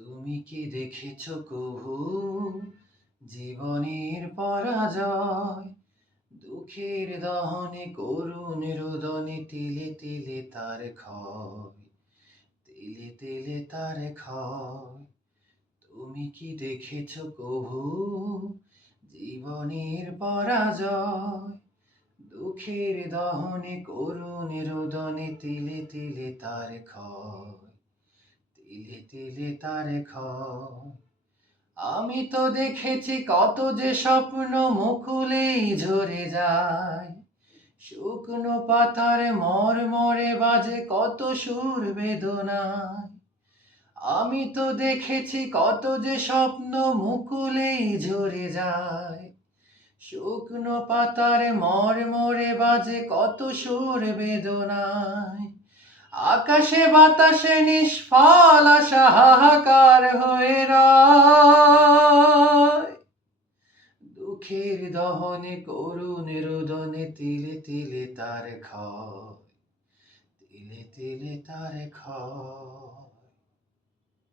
তুমি কি দেখেছ কভু জীবনের পরাজয়? দুঃখের দহনে করুণ রোদনে তিলে তিলে তার ক্ষয়, তিলে তিলে তার ক্ষয়। তুমি কি দেখেছ কভু জীবনের পরাজয়? দুঃখের দহনে করুণ রোদনে তিলে তিলে তার ক্ষয়, তিলে তিলে তার ক্ষয়। আমি তো দেখেছি কত যে স্বপ্ন মুকুলেই ঝরে যায়, শুকনো পাতার মরমরে বাজে কত সুর বেদনায়। আমি তো দেখেছি কত যে স্বপ্ন মুকুলেই ঝরে যায়, শুকনো পাতার মরমরে বাজে কত সুর বেদনায়। আকাশে বাতাসে নিষ্ফল আশা হাহাকার হয়ে রয়, দুঃখের দহনে করুণ রোদনে তিলে তিলে তার ক্ষয়, তিলে তিলে তার ক্ষয়।